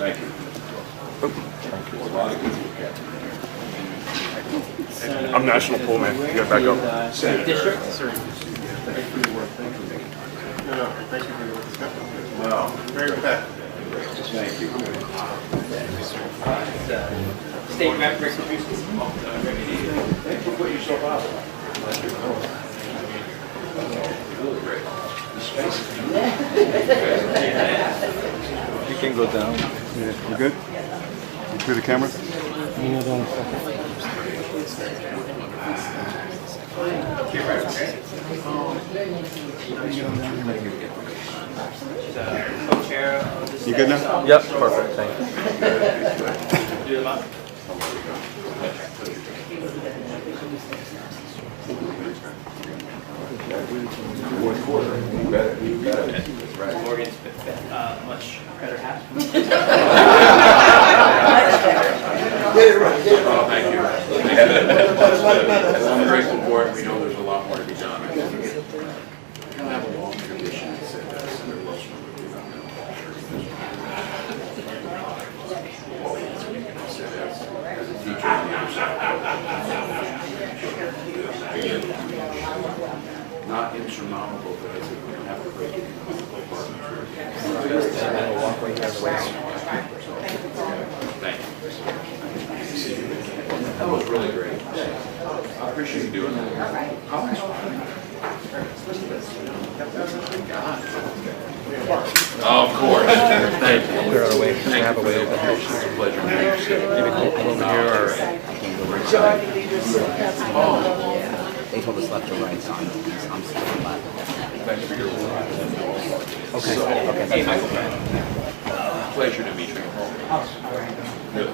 Thank you. A lot of good work. I'm National Pool Man. You gotta back up. Senator. No, thank you for your discussion. Wow. Very effective. Thank you. State representatives. Thanks for putting yourself out. Really great. The space is You can go down. Yeah, you good? You through the camera? You good now? Yep, perfect. Thank you. fourth quarter. You better. Right. Morgan's much better half. Oh, thank you. That's a great report. We know there's a lot more to be done. We don't have a long tradition that Senator Wilson would do that. As a teacher on the other side. Not insurmountable, but I think we're going to have to break it into Thank you. That was really great. I appreciate you doing that. How much fun? Oh, of course. Thank you. Clear out a way. We have a way over here. It's a pleasure meeting you. Maybe come over here or. They told us left or right, so I'm sitting left. Thanks for your work. Okay. Pleasure to meet you. Good.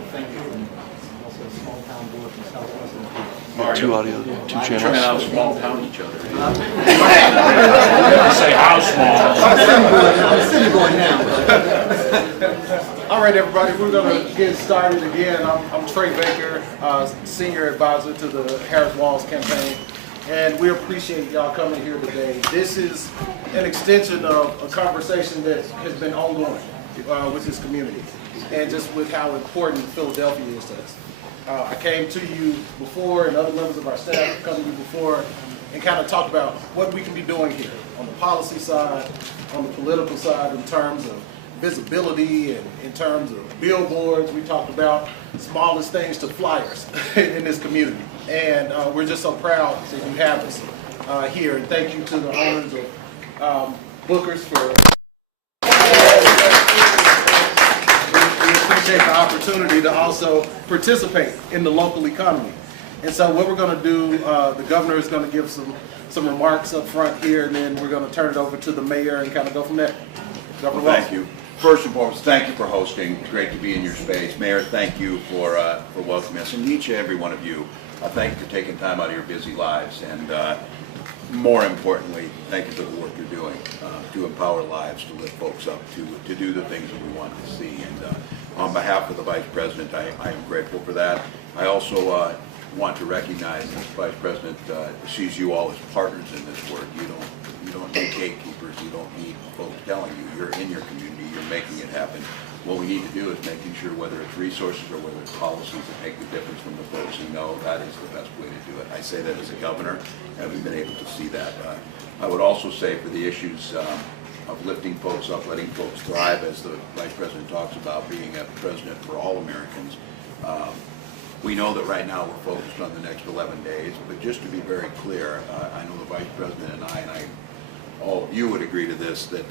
Two audio, two Trying channels. out small town each other. Say how small. All right, everybody, we're going to get started again. I'm Trey Baker, Senior Advisor to the Harris-Walz campaign, and we appreciate y'all coming here today. This is an extension of a conversation that has been ongoing with this community, and just with how important Philadelphia is to us. I came to you before, and other members of our staff have come to you before, and kind of talked about what we can be doing here on the policy side, on the political side, in terms of visibility and in terms of billboards. We talked about smallest things to flyers in this community, and we're just so proud that you have us here. And thank you to the owners of Booker's for. We appreciate the opportunity to also participate in the local economy. And so what we're going to do, the governor is going to give some remarks up front here, and then we're going to turn it over to the mayor and kind of go from there. Governor Walz. Thank you. First and foremost, thank you for hosting. It's great to be in your space. Mayor, thank you for welcoming us. And each and every one of you, thank you for taking time out of your busy lives. And more importantly, thank you for the work you're doing to empower lives, to lift folks up, to do the things that we want to see. And on behalf of the Vice President, I am grateful for that. I also want to recognize that the Vice President sees you all as partners in this work. You don't need gatekeepers. You don't need folks telling you. You're in your community. You're making it happen. What we need to do is making sure, whether it's resources or whether it's policies that make the difference from the folks who know, that is the best way to do it. I say that as a governor, and we've been able to see that. I would also say for the issues of lifting folks up, letting folks thrive, as the Vice President talks about, being a president for all Americans. We know that right now we're focused on the next 11 days, but just to be very clear, I know the Vice President and all of you would agree to this, that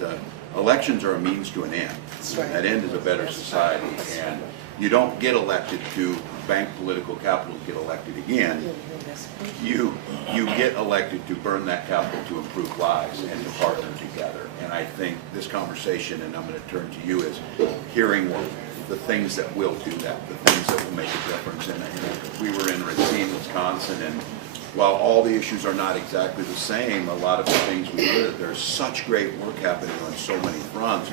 elections are a means to an end. Right. That end is a better society, and you don't get elected to bank political capital to get elected again. You get elected to burn that capital to improve lives and to partner together. And I think this conversation, and I'm going to turn to you, is hearing the things that will do that, the things that will make a difference. And we were in Racine, Wisconsin, and while all the issues are not exactly the same, a lot of the things we do, there's such great work happening on so many fronts.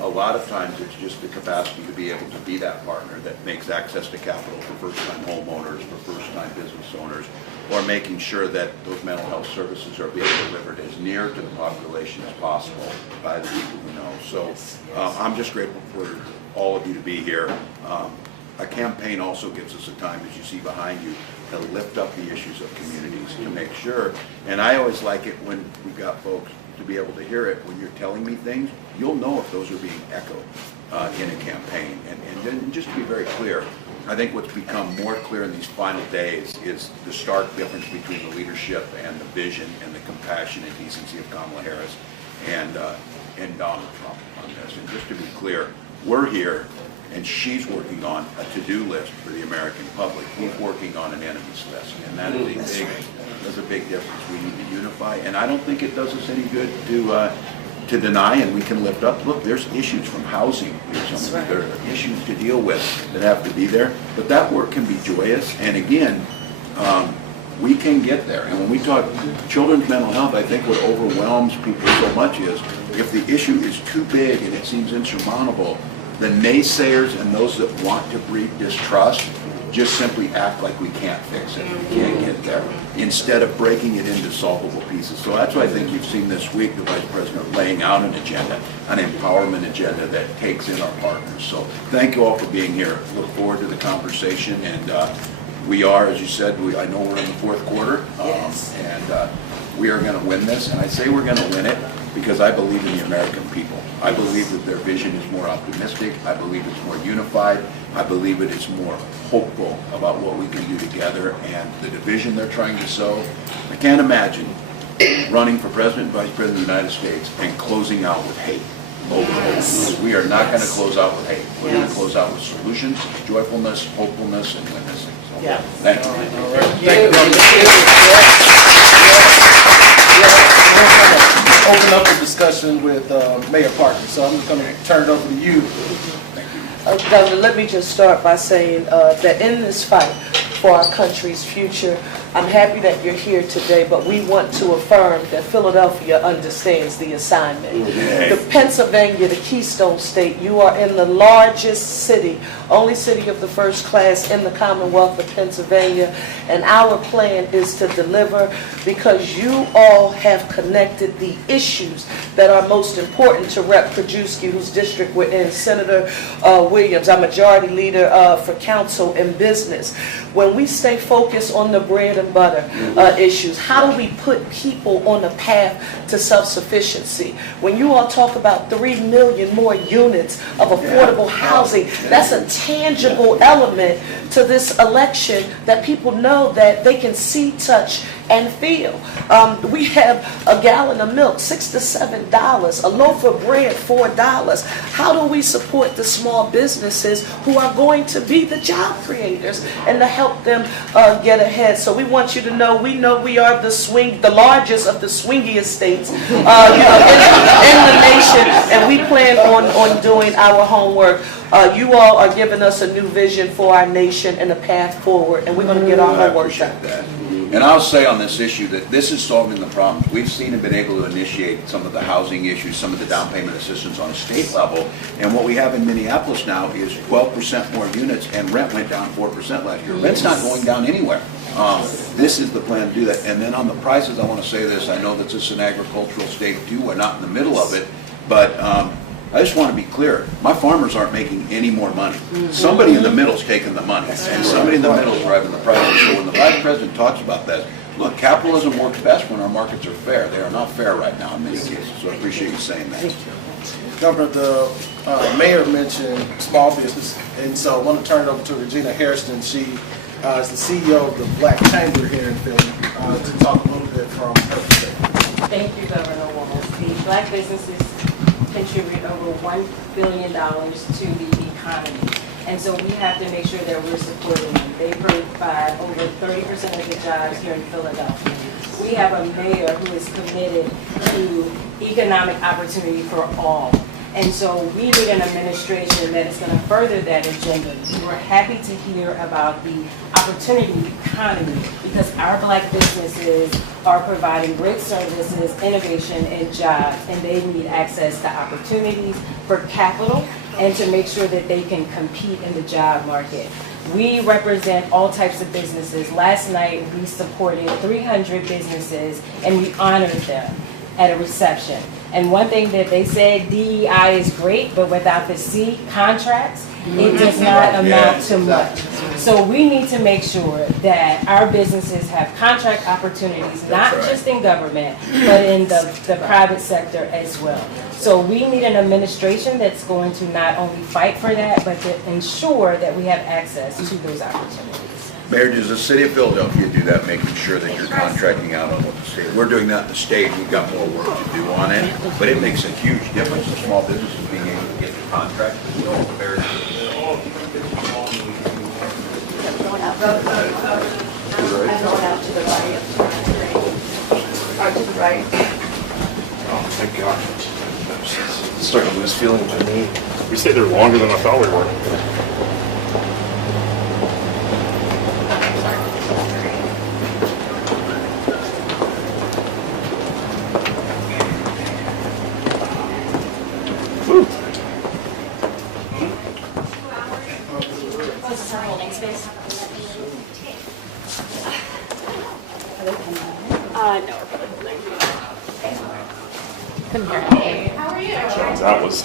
A lot of times it's just the capacity to be able to be that partner that makes access to capital for first-time homeowners, for first-time business owners, or making sure that those mental health services are being delivered as near to the population as possible by the people who know. So I'm just grateful for all of you to be here. A campaign also gives us a time, as you see behind you, to lift up the issues of communities, to make sure, and I always like it when we've got folks to be able to hear it. When you're telling me things, you'll know if those are being echoed in a campaign. And then just to be very clear, I think what's become more clear in these final days is the stark difference between the leadership and the vision and the compassion and decency of Kamala Harris and Donald Trump on this. And just to be clear, we're here and she's working on a to-do list for the American public. He's working on an enemies list, and that is a big difference. We need to unify, and I don't think it does us any good to deny, and we can lift up. Look, there's issues from housing. There are issues to deal with that have to be there, but that work can be joyous, and again, we can get there. And when we talk children's mental health, I think what overwhelms people so much is if the issue is too big and it seems insurmountable, the naysayers and those that want to breed distrust just simply act like we can't fix it, we can't get there, instead of breaking it into solvable pieces. So that's why I think you've seen this week the Vice President laying out an agenda, an empowerment agenda that takes in our partners. So thank you all for being here. Look forward to the conversation, and we are, as you said, I know we're in the fourth quarter, and we are going to win this, and I say we're going to win it because I believe in the American people. I believe that their vision is more optimistic. I believe it's more unified. I believe it is more hopeful about what we can do together, and the division they're trying to sow. I can't imagine running for President and Vice President of the United States and closing out with hate. We are not going to close out with hate. We're going to close out with solutions, joyfulness, hopefulness, and witnessing. So, thank you. All right. Open up the discussion with Mayor Parker. So I'm just going to turn it over to you. Governor, let me just start by saying that in this fight for our country's future, I'm happy that you're here today, but we want to affirm that Philadelphia understands the assignment. The Pennsylvania, the Keystone State, you are in the largest city, only city of the first class in the Commonwealth of Pennsylvania, and our plan is to deliver because you all have connected the issues that are most important to Rep. Krajewski, whose district we're in, Senator Williams, our majority leader for council and business. When we stay focused on the bread and butter issues, how do we put people on a path to self-sufficiency? When you all talk about 3 million more units of affordable housing, that's a tangible element to this election that people know that they can see, touch, and feel. We have a gallon of milk, $6 to $7, a loaf of bread, $4. How do we support the small businesses who are going to be the job creators and to help them get ahead? So we want you to know, we are the largest of the swingiest states in the nation, and we plan on doing our homework. You all are giving us a new vision for our nation and a path forward, and we're going to get our homework done. And I'll say on this issue that this is solving the problem. We've seen and been able to initiate some of the housing issues, some of the down payment assistance on a state level. And what we have in Minneapolis now is 12% more units, and rent went down 4% last year. Rent's not going down anywhere. This is the plan to do that. And then on the prices, I want to say this. I know that this is an agricultural state too. We're not in the middle of it, but I just want to be clear. My farmers aren't making any more money. Somebody in the middle is taking the money, and somebody in the middle is driving the prices. So when the Vice President talks about that, look, capitalism works best when our markets are fair. They are not fair right now in many cases, so I appreciate you saying that. Governor, the mayor mentioned small business, and so I want to turn it over to Regina Hairston. She is the CEO of the Black Chamber here in Philly to talk a little bit from her perspective. Thank you, Governor Walz. The black businesses contribute over $1 billion to the economy. And so we have to make sure that we're supporting them. They provide over 30% of the jobs here in Philadelphia. We have a mayor who is committed to economic opportunity for all. And so we need an administration that is going to further that agenda. We're happy to hear about the opportunity economy because our Black businesses are providing great services, innovation, and jobs, and they need access to opportunities for capital and to make sure that they can compete in the job market. We represent all types of businesses. Last night, we supported 300 businesses, and we honored them at a reception. And one thing that they said, DEI is great, but without the C, contracts, it does not amount to much. So we need to make sure that our businesses have contract opportunities, not just in government, but in the private sector as well. So we need an administration that's going to not only fight for that, but to ensure that we have access to those opportunities. Mayor, does the city of Philadelphia do that, making sure that you're contracting out on what the state? We're doing that in the state. We've got more work to do on it, but it makes a huge difference to small businesses being able to get the contract. Going out to the right. To the right. Oh, thank God. I'm starting to lose feeling in my knee. We stayed there longer than I thought we were. No, we're probably holding. Couldn't hear anything. How are you? That was.